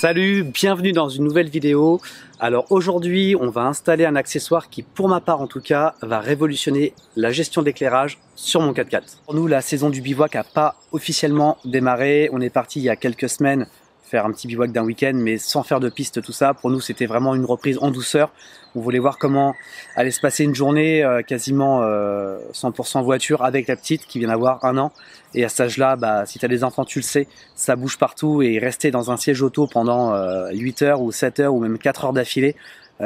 Salut, bienvenue dans une nouvelle vidéo. Alors aujourd'hui, on va installer un accessoire qui, pour ma part en tout cas, va révolutionner la gestion d'éclairage sur mon 4x4. Pour nous, la saison du bivouac n'a pas officiellement démarré. On est parti il y a quelques semaines faire un petit bivouac d'un week-end, mais sans faire de piste, tout ça. Pour nous, c'était vraiment une reprise en douceur. On voulait voir comment allait se passer une journée quasiment 100% voiture avec la petite qui vient d'avoir 1 an. Et à cet âge-là, si tu as des enfants, tu le sais, ça bouge partout et rester dans un siège auto pendant 8 heures ou 7 heures ou même 4 heures d'affilée,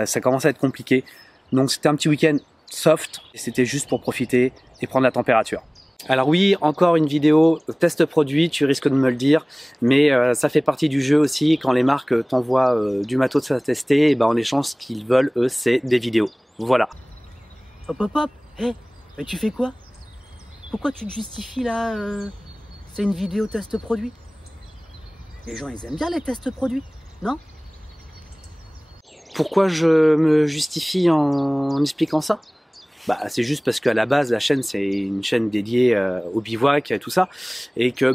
ça commence à être compliqué. Donc c'était un petit week-end soft et c'était juste pour profiter et prendre la température. Alors oui, encore une vidéo test produit, tu risques de me le dire, mais ça fait partie du jeu aussi. Quand les marques t'envoient du matos à tester, et en échange, ce qu'ils veulent, eux, c'est des vidéos. Voilà. Hop hop hop, hé, mais tu fais quoi? Pourquoi tu te justifies là c'est une vidéo test produit? Les gens, ils aiment bien les tests produits, non? Pourquoi je me justifie en expliquant ça? C'est juste parce qu'à la base, la chaîne, c'est une chaîne dédiée au bivouac et tout ça. Et que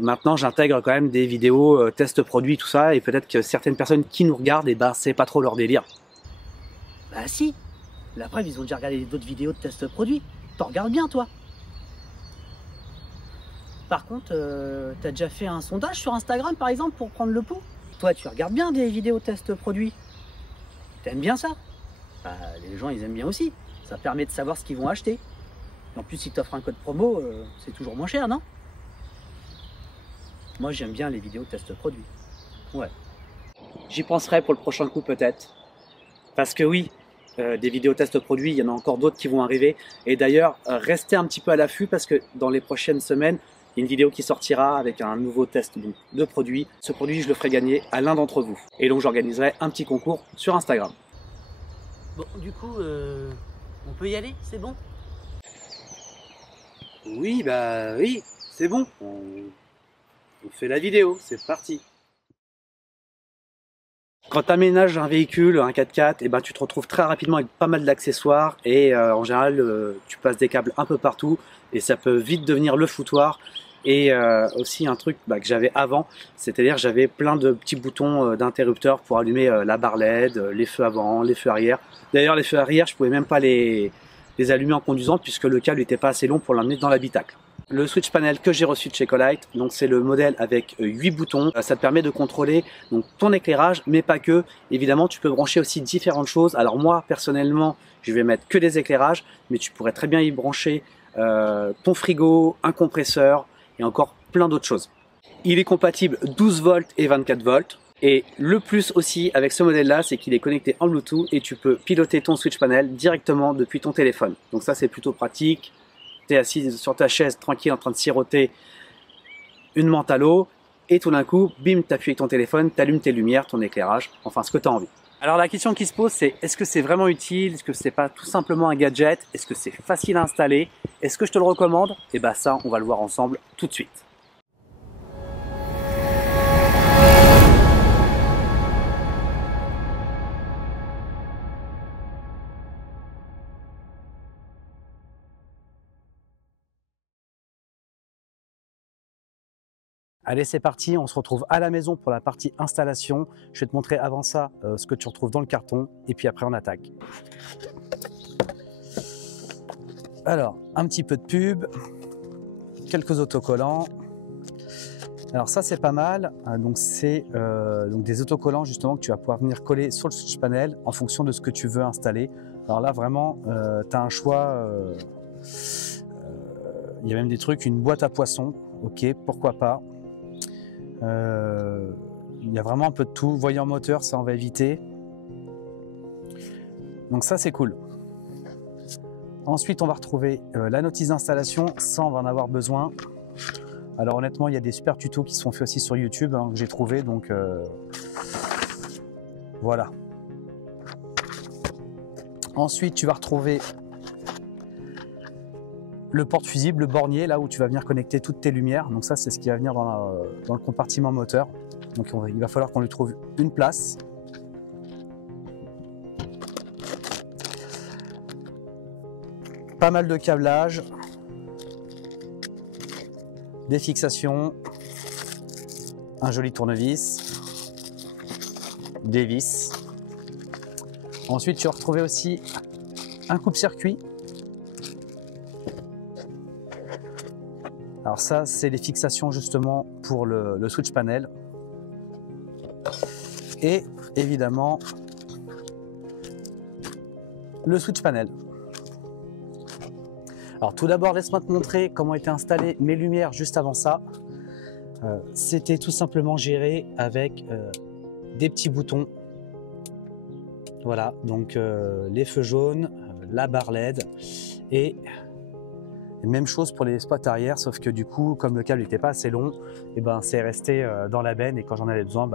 maintenant, j'intègre quand même des vidéos test produits, tout ça. Et peut-être que certaines personnes qui nous regardent, c'est pas trop leur délire. Bah si, la preuve, ils ont déjà regardé d'autres vidéos de test produits. T'en regardes bien, toi. Par contre, t'as déjà fait un sondage sur Instagram, par exemple, pour prendre le pouls? Toi, tu regardes bien des vidéos test produits. T'aimes bien ça? Les gens, ils aiment bien aussi. Ça permet de savoir ce qu'ils vont acheter. En plus, si tu offres un code promo, c'est toujours moins cher, non? Moi, j'aime bien les vidéos test produits. Ouais. J'y penserai pour le prochain coup peut-être. Parce que oui, des vidéos test produits, il y en a encore d'autres qui vont arriver. Et d'ailleurs, restez un petit peu à l'affût parce que dans les prochaines semaines, il y a une vidéo qui sortira avec un nouveau test de produit. Ce produit, je le ferai gagner à l'un d'entre vous. Et donc, j'organiserai un petit concours sur Instagram. Bon, du coup, on peut y aller? C'est bon? Oui, oui, c'est bon. On fait la vidéo, c'est parti. Quand tu aménages un véhicule, un 4x4, tu te retrouves très rapidement avec pas mal d'accessoires et en général, tu passes des câbles un peu partout et ça peut vite devenir le foutoir. Et aussi un truc que j'avais avant, c'est-à-dire j'avais plein de petits boutons d'interrupteurs pour allumer la barre LED, les feux avant, les feux arrière. D'ailleurs, les feux arrière, je pouvais même pas les allumer en conduisant puisque le câble n'était pas assez long pour l'emmener dans l'habitacle. Le switch panel que j'ai reçu de chez Colite, donc c'est le modèle avec 8 boutons. Ça te permet de contrôler donc ton éclairage, mais pas que. Évidemment, tu peux brancher aussi différentes choses. Alors moi, personnellement, je vais mettre que des éclairages, mais tu pourrais très bien y brancher ton frigo, un compresseur et encore plein d'autres choses. Il est compatible 12 volts et 24 volts. Et le plus aussi avec ce modèle-là, c'est qu'il est connecté en Bluetooth et tu peux piloter ton switch panel directement depuis ton téléphone. Donc ça, c'est plutôt pratique. Tu es assis sur ta chaise tranquille en train de siroter une menthe à l'eau et tout d'un coup, bim, tu appuies avec ton téléphone, tu allumes tes lumières, ton éclairage, enfin ce que tu as envie. Alors la question qui se pose, c'est est-ce que c'est vraiment utile? Est-ce que c'est pas tout simplement un gadget? Est-ce que c'est facile à installer? Est-ce que je te le recommande? Et ça, on va le voir ensemble tout de suite. Allez, c'est parti, on se retrouve à la maison pour la partie installation. Je vais te montrer avant ça ce que tu retrouves dans le carton et puis après on attaque. Alors, un petit peu de pub, quelques autocollants. Alors ça c'est pas mal, donc c'est des autocollants justement que tu vas pouvoir venir coller sur le switch panel en fonction de ce que tu veux installer. Alors là vraiment, tu as un choix, il y a même des trucs, une boîte à poissons, ok, pourquoi pas. Il y a vraiment un peu de tout. Voyant moteur, ça on va éviter. Donc ça c'est cool. Ensuite on va retrouver la notice d'installation. Ça on va en avoir besoin. Alors honnêtement il y a des super tutos qui sont faits aussi sur YouTube que j'ai trouvé. Donc voilà. Ensuite tu vas retrouver le porte-fusible, le bornier, là où tu vas venir connecter toutes tes lumières. Donc ça, c'est ce qui va venir dans le compartiment moteur. Donc il va falloir qu'on lui trouve une place. Pas mal de câblage, des fixations, un joli tournevis. des vis. Ensuite, tu vas retrouver aussi un coupe-circuit. Alors ça, c'est les fixations justement pour le switch panel. Et évidemment, le switch panel. Alors tout d'abord, laisse-moi te montrer comment étaient installées mes lumières juste avant ça. C'était tout simplement géré avec des petits boutons. Voilà, donc les feux jaunes, la barre LED et même chose pour les spots arrière, sauf que du coup, comme le câble n'était pas assez long, et ben c'est resté dans la benne et quand j'en avais besoin,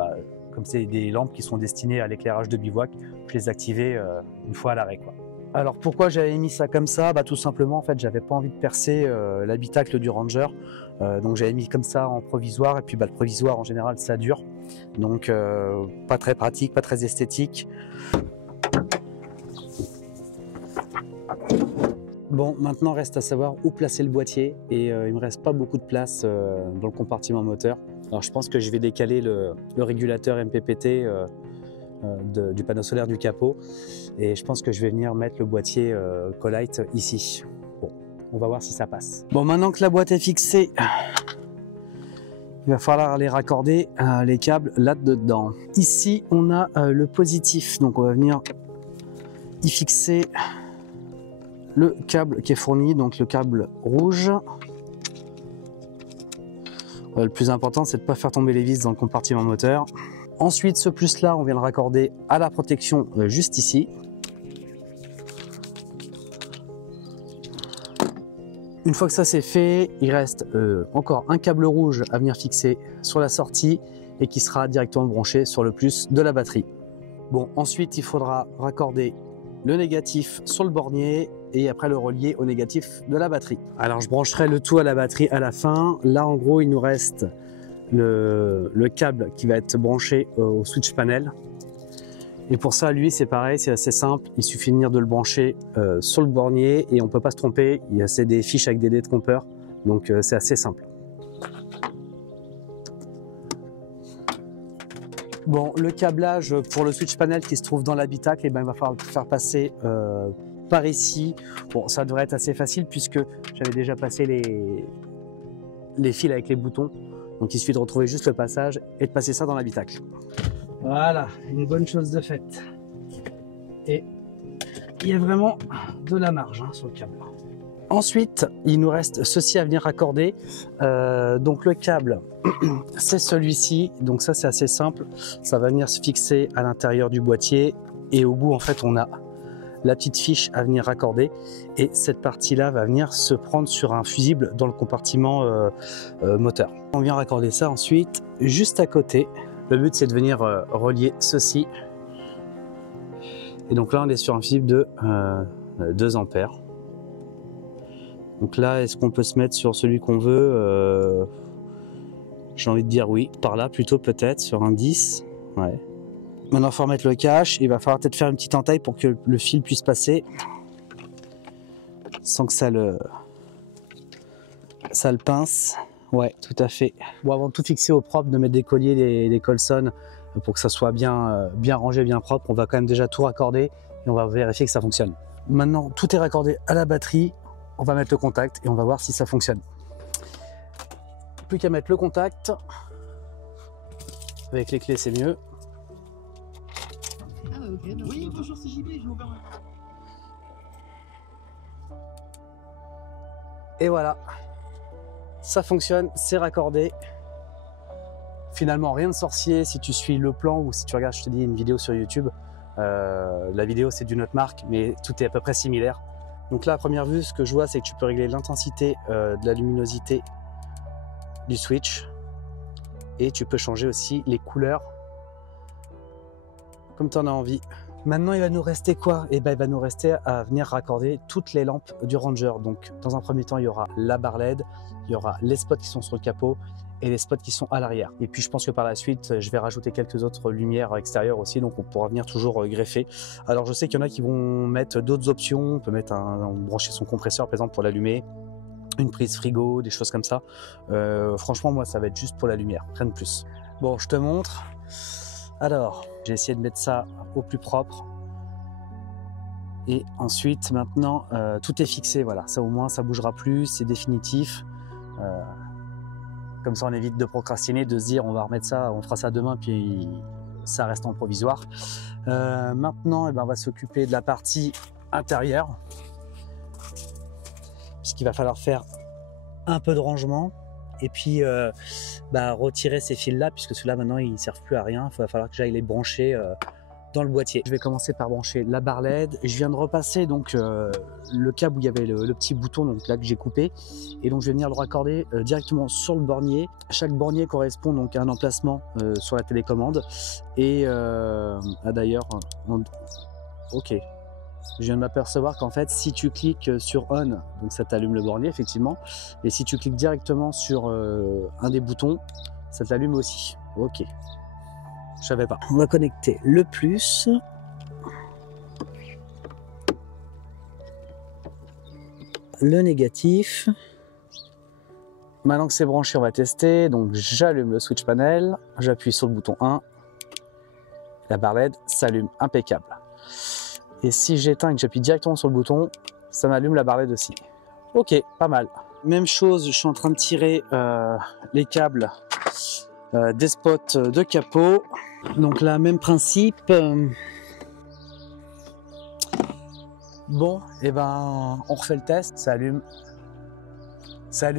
comme c'est des lampes qui sont destinées à l'éclairage de bivouac, je les activais une fois à l'arrêt, quoi. Alors pourquoi j'avais mis ça comme ça? Tout simplement, en fait, j'avais pas envie de percer l'habitacle du Ranger, donc j'avais mis comme ça en provisoire et puis le provisoire en général ça dure, donc pas très pratique, pas très esthétique. Bon, maintenant reste à savoir où placer le boîtier et il me reste pas beaucoup de place dans le compartiment moteur. Alors je pense que je vais décaler le régulateur MPPT du panneau solaire du capot et je pense que je vais venir mettre le boîtier Colite ici. Bon, on va voir si ça passe. Bon, maintenant que la boîte est fixée, il va falloir les raccorder les câbles là-dedans. Ici, on a le positif, donc on va venir y fixer le câble qui est fourni, donc le câble rouge. Le plus important, c'est de ne pas faire tomber les vis dans le compartiment moteur. Ensuite, ce plus-là, on vient le raccorder à la protection juste ici. Une fois que ça c'est fait, il reste encore un câble rouge à venir fixer sur la sortie et qui sera directement branché sur le plus de la batterie. Bon, ensuite, il faudra raccorder le négatif sur le bornier et après le relier au négatif de la batterie. Alors je brancherai le tout à la batterie à la fin. Là en gros il nous reste le câble qui va être branché au switch panel. Et pour ça lui c'est pareil, c'est assez simple. Il suffit de venir de le brancher sur le bornier et on peut pas se tromper. Il y a des fiches avec des détrompeurs, donc c'est assez simple. Bon, le câblage pour le switch panel qui se trouve dans l'habitacle, il va falloir le faire passer par ici. Bon, ça devrait être assez facile puisque j'avais déjà passé les fils avec les boutons. Donc il suffit de retrouver juste le passage et de passer ça dans l'habitacle. Voilà, une bonne chose de faite. Et il y a vraiment de la marge sur le câble. Ensuite, il nous reste ceci à venir raccorder. Donc le câble, c'est celui-ci. Donc ça, c'est assez simple. Ça va venir se fixer à l'intérieur du boîtier. Et au bout, en fait, on a la petite fiche à venir raccorder. Et cette partie-là va venir se prendre sur un fusible dans le compartiment moteur. On vient raccorder ça ensuite juste à côté. Le but, c'est de venir relier ceci. Et donc là, on est sur un fusible de 2 ampères. Donc là, est-ce qu'on peut se mettre sur celui qu'on veut? J'ai envie de dire oui. Par là, plutôt peut-être, sur un 10. Ouais. Maintenant, il faut remettre le cache. Il va falloir peut-être faire une petite entaille pour que le fil puisse passer. Sans que ça le pince. Ouais, tout à fait. Bon, avant de tout fixer au propre, de mettre des colliers, des Colson, pour que ça soit bien rangé, bien propre, on va quand même déjà tout raccorder et on va vérifier que ça fonctionne. Maintenant, tout est raccordé à la batterie. On va mettre le contact et on va voir si ça fonctionne. Plus qu'à mettre le contact. Avec les clés, c'est mieux. Ah ok. Oui, bonjour, c'est JB, je m'en Et voilà. Ça fonctionne, c'est raccordé. Finalement, rien de sorcier si tu suis le plan ou si tu regardes, je te dis, une vidéo sur YouTube. La vidéo, c'est d'une autre marque, mais tout est à peu près similaire. Donc là, à première vue, ce que je vois, c'est que tu peux régler l'intensité de la luminosité du switch. Et tu peux changer aussi les couleurs comme tu en as envie. Maintenant, il va nous rester quoi? Et ben, il va nous rester à venir raccorder toutes les lampes du Ranger. Donc, dans un premier temps, il y aura la barre LED, il y aura les spots qui sont sur le capot et les spots qui sont à l'arrière. Et puis, je pense que par la suite, je vais rajouter quelques autres lumières extérieures aussi, donc on pourra venir toujours greffer. Alors, je sais qu'il y en a qui vont mettre d'autres options. On peut mettre brancher son compresseur, par exemple, pour l'allumer, une prise frigo, des choses comme ça. Franchement, moi, ça va être juste pour la lumière, rien de plus. Bon, je te montre. Alors, j'ai essayé de mettre ça au plus propre. Et ensuite, maintenant, tout est fixé. Voilà, ça au moins, ça bougera plus, c'est définitif. Comme ça, on évite de procrastiner, de se dire on va remettre ça, on fera ça demain, puis ça reste en provisoire. Maintenant, eh ben, on va s'occuper de la partie intérieure, puisqu'il va falloir faire un peu de rangement et puis retirer ces fils là, puisque ceux-là maintenant ils servent plus à rien. Il va falloir que j'aille les brancher dans le boîtier. Je vais commencer par brancher la barre LED. Je viens de repasser donc le câble où il y avait le petit bouton, donc là que j'ai coupé, et donc je vais venir le raccorder directement sur le bornier. Chaque bornier correspond donc à un emplacement sur la télécommande. Et d'ailleurs, ok. Je viens de m'apercevoir qu'en fait, si tu cliques sur On, donc ça t'allume le bornier effectivement, et si tu cliques directement sur un des boutons, ça t'allume aussi. Ok. Je savais pas. On va connecter le plus. Le négatif. Maintenant que c'est branché, on va tester. Donc j'allume le switch panel, j'appuie sur le bouton 1. La barre LED s'allume impeccable. Et si j'éteins et que j'appuie directement sur le bouton, ça m'allume la barre LED aussi. Ok, pas mal. Même chose, je suis en train de tirer les câbles des spots de capot. Donc là, même principe. Bon, et ben on refait le test, ça allume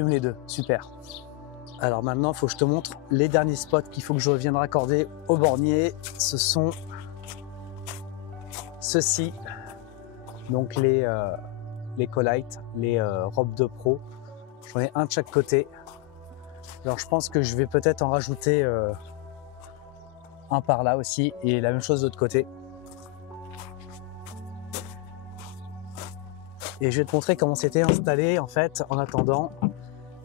les deux, super. Alors maintenant, il faut que je te montre les derniers spots qu'il faut que je revienne raccorder au bornier. Ce sont ceux-ci, donc les Colite, les robes de pro. J'en ai un de chaque côté. Alors je pense que je vais peut-être en rajouter un par là aussi, et la même chose de l'autre côté. Et je vais te montrer comment c'était installé en fait en attendant.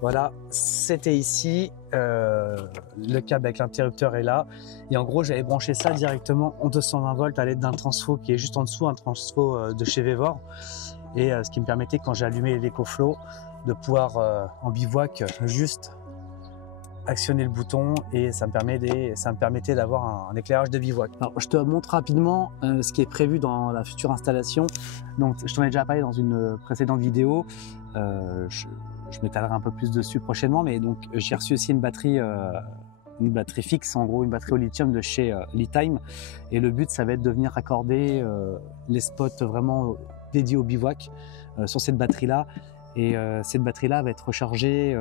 Voilà, c'était ici, le câble avec l'interrupteur est là, et en gros j'avais branché ça directement en 220 volts à l'aide d'un transfo qui est juste en dessous, un transfo de chez Vevor, et ce qui me permettait quand j'ai allumé l'EcoFlow de pouvoir en bivouac juste actionner le bouton, et ça me permettait d'avoir un éclairage de bivouac. Alors je te montre rapidement ce qui est prévu dans la future installation. Donc je t'en ai déjà parlé dans une précédente vidéo, je m'étalerai un peu plus dessus prochainement, mais donc j'ai reçu aussi une batterie fixe, en gros une batterie au lithium de chez Litime, et le but ça va être de venir raccorder les spots vraiment dédiés au bivouac sur cette batterie là. Et cette batterie-là va être rechargée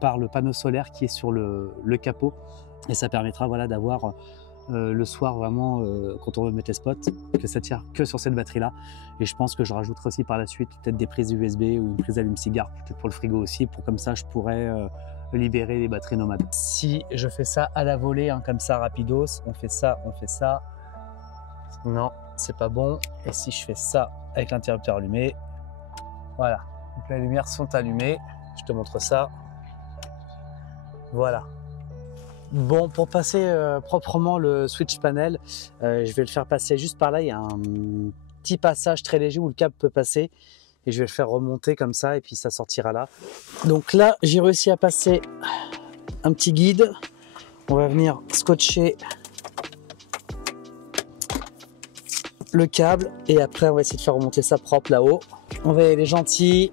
par le panneau solaire qui est sur le capot. Et ça permettra voilà, d'avoir le soir vraiment, quand on veut mettre les spots, que ça tire que sur cette batterie-là. Et je pense que je rajouterai aussi par la suite peut-être des prises USB ou une prise allume-cigare, peut-être pour le frigo aussi, pour comme ça je pourrais libérer les batteries nomades. Si je fais ça à la volée, hein, comme ça rapidos, on fait ça, non, c'est pas bon. Et si je fais ça avec l'interrupteur allumé, voilà. Donc les lumières sont allumées, je te montre ça. Voilà. Bon, pour passer proprement le switch panel, je vais le faire passer juste par là. Il y a un petit passage très léger où le câble peut passer, et je vais le faire remonter comme ça, et puis ça sortira là. Donc là, j'ai réussi à passer un petit guide. On va venir scotcher le câble, et après on va essayer de faire remonter ça propre là-haut. On va y aller gentil.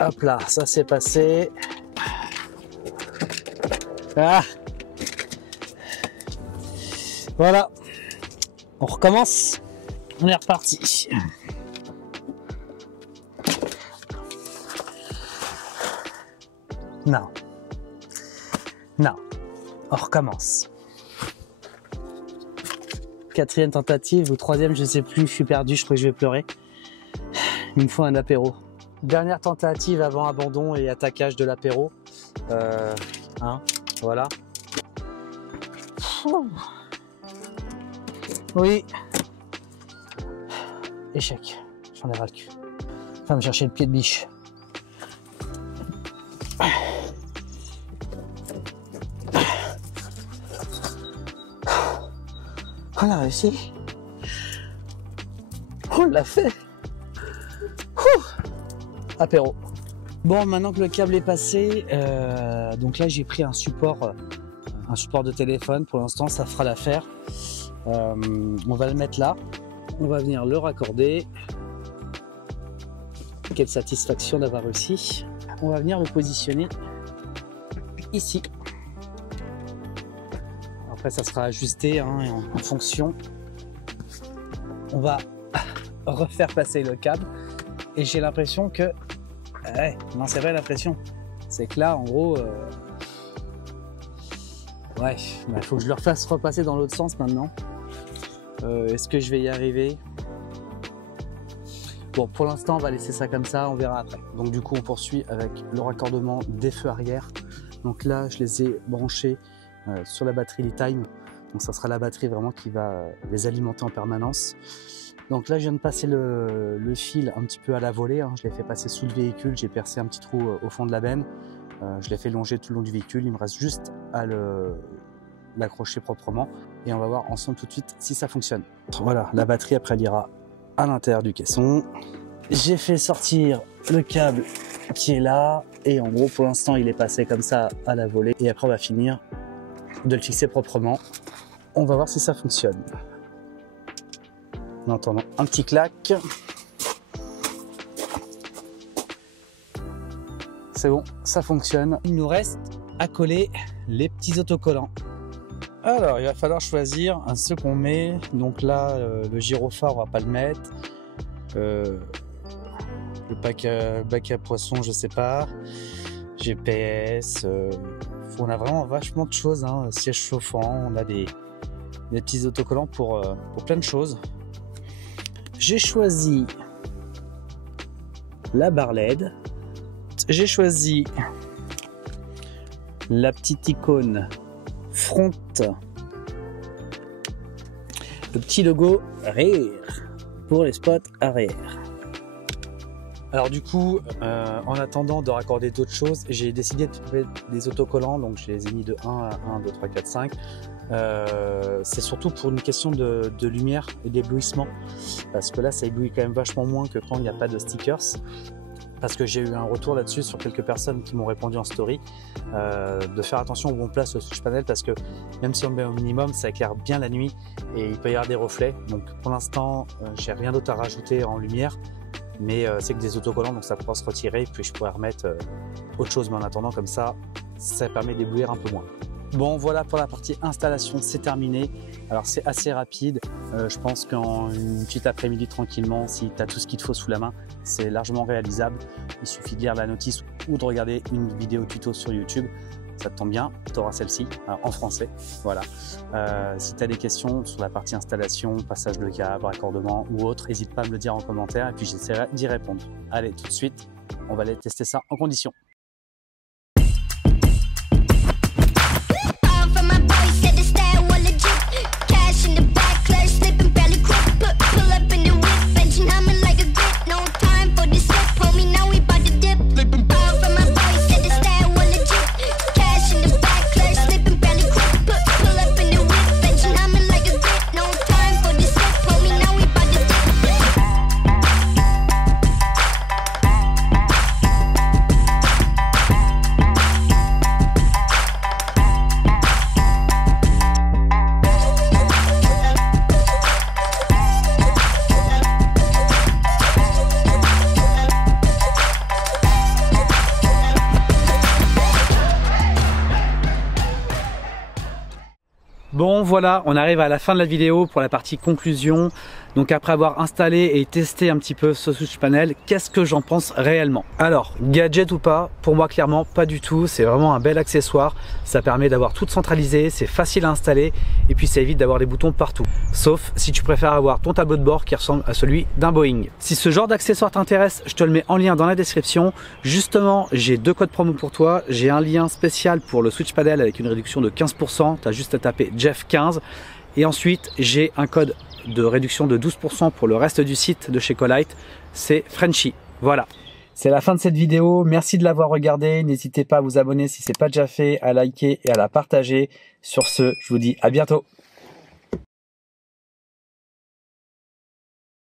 Hop là, ça c'est passé. Ah. Voilà. On recommence. On est reparti. Non. Non. On recommence. Quatrième tentative ou troisième, je sais plus, je suis perdu, je crois que je vais pleurer. Il me faut un apéro. Dernière tentative avant abandon et attaquage de l'apéro. Voilà. Oui. Échec. J'en ai ras le cul. Enfin, me chercher le pied de biche. On a réussi. On l'a fait. Apéro. Bon, maintenant que le câble est passé, donc là j'ai pris un support de téléphone. Pour l'instant, ça fera l'affaire. On va le mettre là. On va venir le raccorder. Quelle satisfaction d'avoir réussi. On va venir le positionner ici. Après, ça sera ajusté en fonction. On va refaire passer le câble. Et j'ai l'impression que... Ouais, non, c'est vrai l'impression. C'est que là, en gros... Ouais, il faut que je le refasse repasser dans l'autre sens maintenant. Est-ce que je vais y arriver? Bon, pour l'instant, on va laisser ça comme ça, on verra après. Donc du coup, on poursuit avec le raccordement des feux arrière. Donc là, je les ai branchés sur la batterie Litime. Donc ça sera la batterie vraiment qui va les alimenter en permanence. Donc là, je viens de passer le fil un petit peu à la volée. Hein. Je l'ai fait passer sous le véhicule. J'ai percé un petit trou au fond de la benne. Je l'ai fait longer tout le long du véhicule. Il me reste juste à l'accrocher proprement. Et on va voir ensemble tout de suite si ça fonctionne. Voilà, la batterie après elle ira à l'intérieur du caisson. J'ai fait sortir le câble qui est là. Et en gros, pour l'instant, il est passé comme ça à la volée. Et après, on va finir de le fixer proprement. On va voir si ça fonctionne. En entendant un petit clac. C'est bon, ça fonctionne. Il nous reste à coller les petits autocollants. Alors, il va falloir choisir ce qu'on met. Donc là, le gyrophare, on va pas le mettre. Le bac à poisson, je sais pas. GPS. On a vraiment vachement de choses. Hein. Siège chauffant, on a des petits autocollants pour plein de choses. J'ai choisi la barre LED. J'ai choisi la petite icône front, le petit logo rear pour les spots arrière. Alors du coup, en attendant de raccorder d'autres choses, j'ai décidé de trouver des autocollants, donc je les ai mis de 1 à 1, 2, 3, 4, 5. C'est surtout pour une question de lumière et d'éblouissement, parce que là ça éblouit quand même vachement moins que quand il n'y a pas de stickers. Parce que j'ai eu un retour là-dessus sur quelques personnes qui m'ont répondu en story, de faire attention où on place le switch panel, parce que même si on le met au minimum, ça éclaire bien la nuit et il peut y avoir des reflets. Donc pour l'instant, j'ai rien d'autre à rajouter en lumière, mais c'est que des autocollants, donc ça pourra se retirer, puis je pourrais remettre autre chose. Mais en attendant, comme ça permet d'éblouir un peu moins. Bon, voilà pour la partie installation, c'est terminé. Alors c'est assez rapide, je pense qu'en une petite après-midi tranquillement, si tu as tout ce qu'il te faut sous la main, c'est largement réalisable. Il suffit de lire la notice ou de regarder une vidéo tuto sur YouTube. Ça te tombe bien, tu auras celle-ci en français. Voilà. Si tu as des questions sur la partie installation, passage de câble, raccordement ou autre, n'hésite pas à me le dire en commentaire et puis j'essaierai d'y répondre. Allez, tout de suite, on va aller tester ça en condition. Bon voilà, on arrive à la fin de la vidéo pour la partie conclusion. Donc après avoir installé et testé un petit peu ce switch panel, qu'est-ce que j'en pense réellement? Alors, gadget ou pas, pour moi clairement pas du tout, c'est vraiment un bel accessoire. Ça permet d'avoir tout centralisé, c'est facile à installer et puis ça évite d'avoir des boutons partout. Sauf si tu préfères avoir ton tableau de bord qui ressemble à celui d'un Boeing. Si ce genre d'accessoire t'intéresse, je te le mets en lien dans la description. Justement, j'ai 2 codes promo pour toi. J'ai un lien spécial pour le switch panel avec une réduction de 15%. Tu as juste à taper Jeff15. Et ensuite, j'ai un code de réduction de 12% pour le reste du site de chez Colite, c'est Frenchy. Voilà. C'est la fin de cette vidéo. Merci de l'avoir regardée. N'hésitez pas à vous abonner si ce n'est pas déjà fait, à liker et à la partager. Sur ce, je vous dis à bientôt.